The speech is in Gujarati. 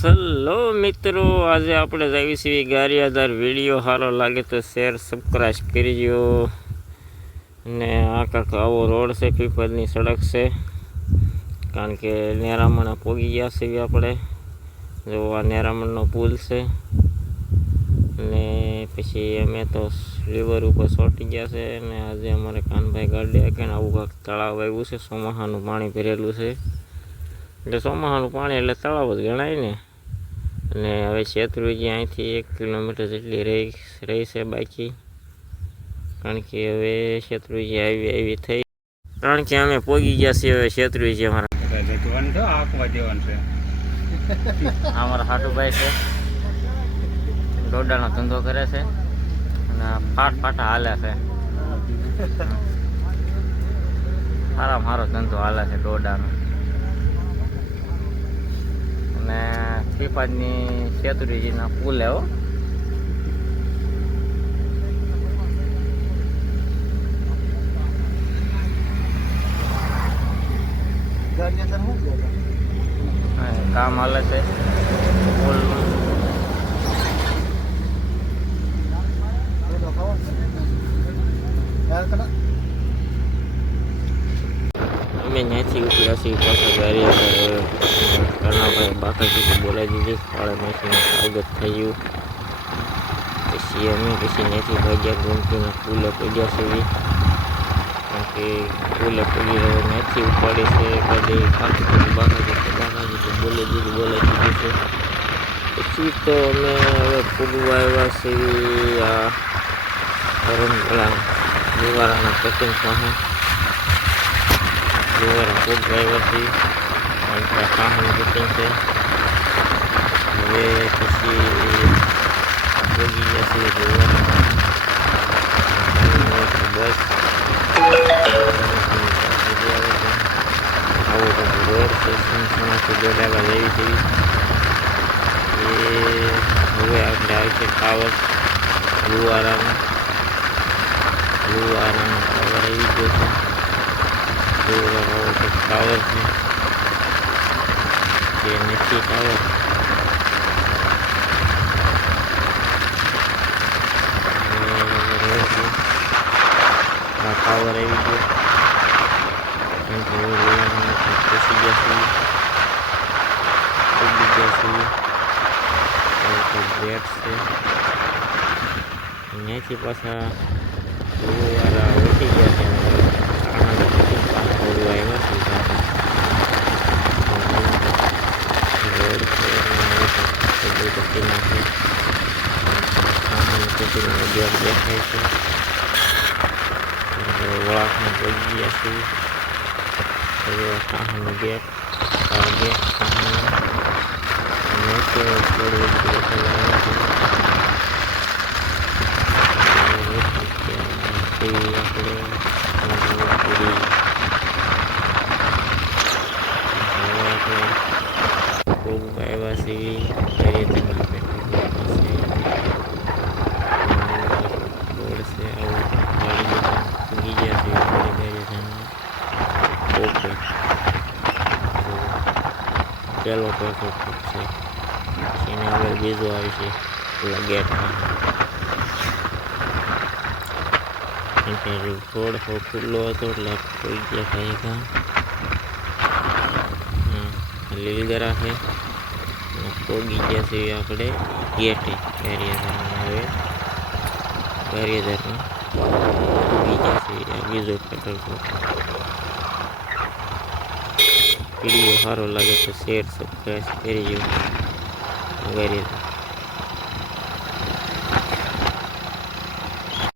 સલો મિત્રો, આજે આપણે જાવી છીએ ગારિયાદાર વીડિયો. સારો લાગે તો શેર સબસ્ક્રાઈબ કરજો. ને આ કાંક આવો રોડ છે, પીપળની સડક છે. કારણ કે નેરામણ પોગી ગયા છીએ આપણે. જો આ નેરામણનો પુલ છે. ને પછી અમે તો રિવર ઉપર ચોંટી ગયા છે. ને આજે અમારે કાનભાઈ ગાડી કે આવું કાંક તળાવ આવ્યું છે. સોમાહાનું પાણી ભરેલું છે. એટલે સોમાહાનું પાણી એટલે તળાવ જ ગણાય ને. અને હવે શેત્રુજી અહીંથી એક કિલોમીટર જેટલી રહી રહી છે બાકી. કારણ કે હવે શેત્રુજી આવી આવી થઈ. કારણ કે અમે પોગી ગયા છીએ હવે શેત્રુજી અમારા. છે આંકવા દેવાનું છે. અમારા હાટુભાઈ છે. દોડાનો ધંધો કરે છે. અને ફાટ ફાટા હાલે છે. સારા મારો ધંધો હાલે છે દોડાનો અને શ્રીપાદની સેતુરીજીના પુલ હો હા, કામ હાલે છે પુલનું અમે ત્યાંથી ઉપડ્યા છીએ પાછા ગાડી કર્ણાભાઈ બાકાજીથી બોલાવી દીધી. ફાળે મેસીને સ્વાગત થયું પછી અમે પછી ત્યાંથી ભાગ્યા ગોમતીના પુલે પગ્યા સુધી કારણ કે પુલે પગી હવે મેથી ઉપાડી છે ગાડી કાકી બાકાજી બાકાજી બોલી દીધી બોલાવી દીધી છે. પછી તો અમે હવે ફૂગવા આવ્યા છીએ આ ધરમગળા નિવારાના પેકિંગ પાસે નિવારા ફૂગ આવ્યા છીએ કારણ કે સાહન પેકિંગ છે હવે પછી ભોગી ગયા છીએ જોવા બસ આવો કંઈક રોડ છે સણસણાથી જોડાવા જેવી એ હવે આપણે આવશે ટાવર લુવારાનો લુવારાનો ટાવર આવી ગયો છે કંઈક ટાવર છે જે નથી ટાવર. આ ટાવર આવી ગયો કારણ કે હવે લુવારાનો કંઈક બેસી ગયા છીએ ઉગી ગયા છીએ ગેટ છે અહીંયાથી પાછા ઉઠી ગયા છે આણંદથી પાછા ઓલું આવ્યા છે રોડ છે બધું કપી નાખે કપીનો ગેટ દેખાય છે વળાકમાં પહોંચી ગયા છે હવે સાહાનો ગેટ આ ગેટ સાહાનો નીચે થોડી આપણે પૂરી હવે આપણે ખૂબ આવ્યા છીએ કરીએ તેના પેટ્રોલ પાસે રોડ છે આવું ગાડી ઉગી ગયા છે ગાડી ગાડી ઓકે. પેટ્રોલ પંપ છે. એના આગળ બીજો આવે છે. પેલા ગેટમાં રોડ ખુલ્લો હતો એટલે કોઈ ગયા ભાઈ કાં? લીલગરા છે. પોગી ગયા છે આપણે ગેટે ગારિયાધારમાં હવે ગારિયાધારમાં પોગી ગયા છે બીજો પેટ્રોલ પંપ વીડિયો સારો લાગે તો શેર સબસ્ક્રાઈબ કરી ગારિયાધાર